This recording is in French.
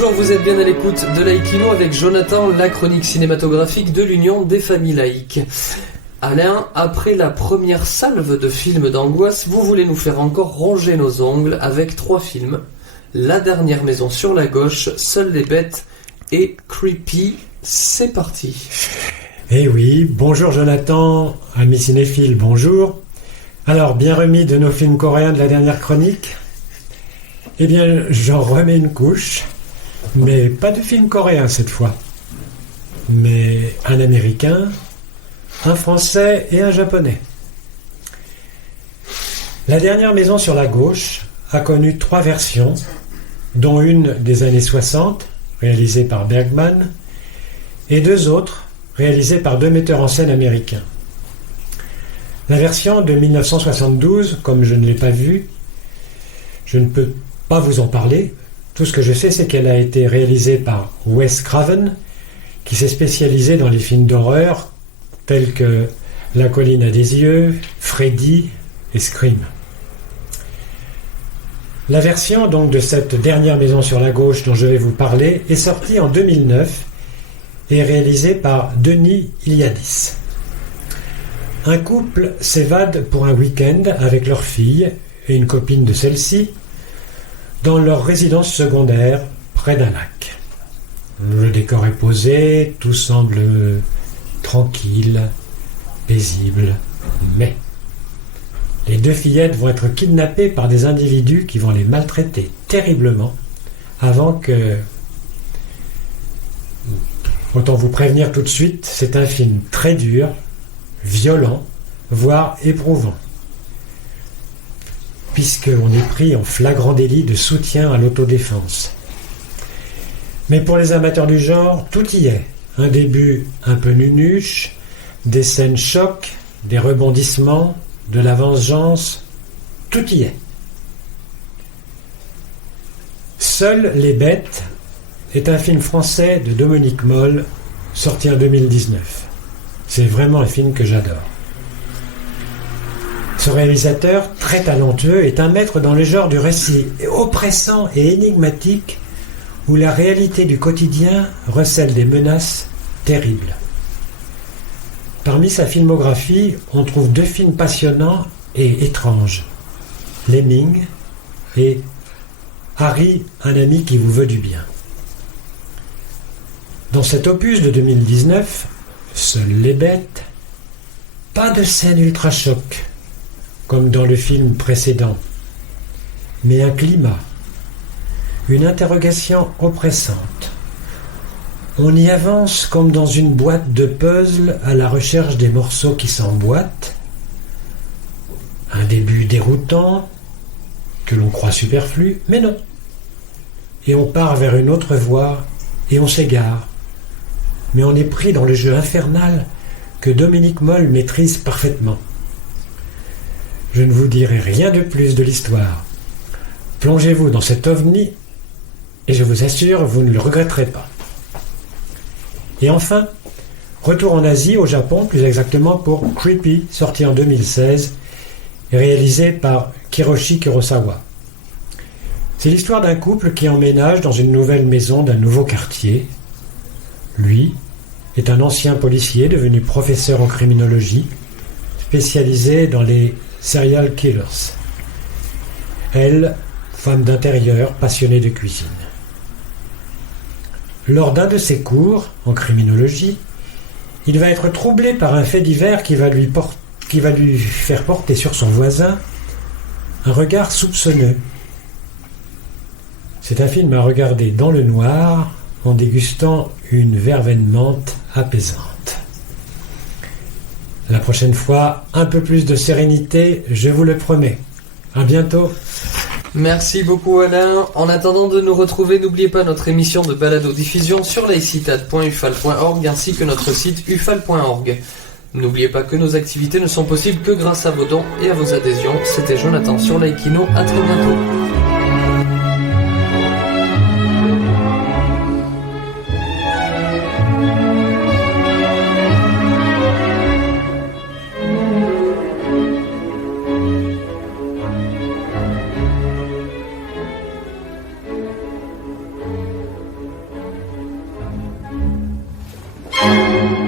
Bonjour, vous êtes bien à l'écoute de Laïkino avec Jonathan, la chronique cinématographique de l'Union des familles laïques. Alain, après la première salve de films d'angoisse, vous voulez nous faire encore ronger nos ongles avec 3 films. La dernière maison sur la gauche, Seules les bêtes et Creepy. C'est parti. Eh oui, bonjour Jonathan, amis cinéphiles, bonjour. Alors, bien remis de nos films coréens de la dernière chronique. Eh bien, j'en remets une couche, mais pas de film coréen cette fois. Mais un américain, un français et un japonais. La dernière maison sur la gauche a connu 3 versions, dont une des années 60, réalisée par Bergman, et 2 autres, réalisées par 2 metteurs en scène américains. La version de 1972, comme je ne l'ai pas vue, je ne peux pas vous en parler. Tout ce que je sais, c'est qu'elle a été réalisée par Wes Craven, qui s'est spécialisé dans les films d'horreur tels que La colline à des yeux, Freddy et Scream. La version donc de cette dernière maison sur la gauche dont je vais vous parler est sortie en 2009 et réalisée par Denis Iliadis. Un couple s'évade pour un week-end avec leur fille et une copine de celle-ci dans leur résidence secondaire près d'un lac. Le décor est posé, tout semble tranquille, paisible, mais les 2 fillettes vont être kidnappées par des individus qui vont les maltraiter terriblement avant que... Autant vous prévenir tout de suite, c'est un film très dur, violent, voire éprouvant, puisqu'on est pris en flagrant délit de soutien à l'autodéfense. Mais pour les amateurs du genre, tout y est. Un début un peu nunuche, des scènes chocs, des rebondissements, de la vengeance, tout y est. Seules les bêtes est un film français de Dominique Moll, sorti en 2019. C'est vraiment un film que j'adore. Ce réalisateur, très talentueux, est un maître dans le genre du récit oppressant et énigmatique où la réalité du quotidien recèle des menaces terribles. Parmi sa filmographie, on trouve 2 films passionnants et étranges. Lemming et Harry, un ami qui vous veut du bien. Dans cet opus de 2019, Seules les bêtes, pas de scène ultra choc, comme dans le film précédent, mais un climat, une interrogation oppressante. On y avance comme dans une boîte de puzzle à la recherche des morceaux qui s'emboîtent. Un début déroutant, que l'on croit superflu, mais non. Et on part vers une autre voie, et on s'égare. Mais on est pris dans le jeu infernal que Dominique Moll maîtrise parfaitement. Je ne vous dirai rien de plus de l'histoire. Plongez-vous dans cet ovni et je vous assure, vous ne le regretterez pas. Et enfin, retour en Asie, au Japon, plus exactement pour Creepy, sorti en 2016 et réalisé par Kiroshi Kurosawa. C'est l'histoire d'un couple qui emménage dans une nouvelle maison d'un nouveau quartier. Lui est un ancien policier devenu professeur en criminologie, spécialisé dans les serial killers. Elle, femme d'intérieur, passionnée de cuisine. Lors d'un de ses cours en criminologie, il va être troublé par un fait divers qui va lui faire porter sur son voisin un regard soupçonneux. C'est un film à regarder dans le noir en dégustant une verveine menthe apaisante. La prochaine fois, un peu plus de sérénité, je vous le promets. À bientôt. Merci beaucoup Alain. En attendant de nous retrouver, n'oubliez pas notre émission de balado-diffusion sur laïcitate.ufal.org ainsi que notre site ufal.org. N'oubliez pas que nos activités ne sont possibles que grâce à vos dons et à vos adhésions. C'était Jonathan sur Laïkino. À très bientôt. Thank you.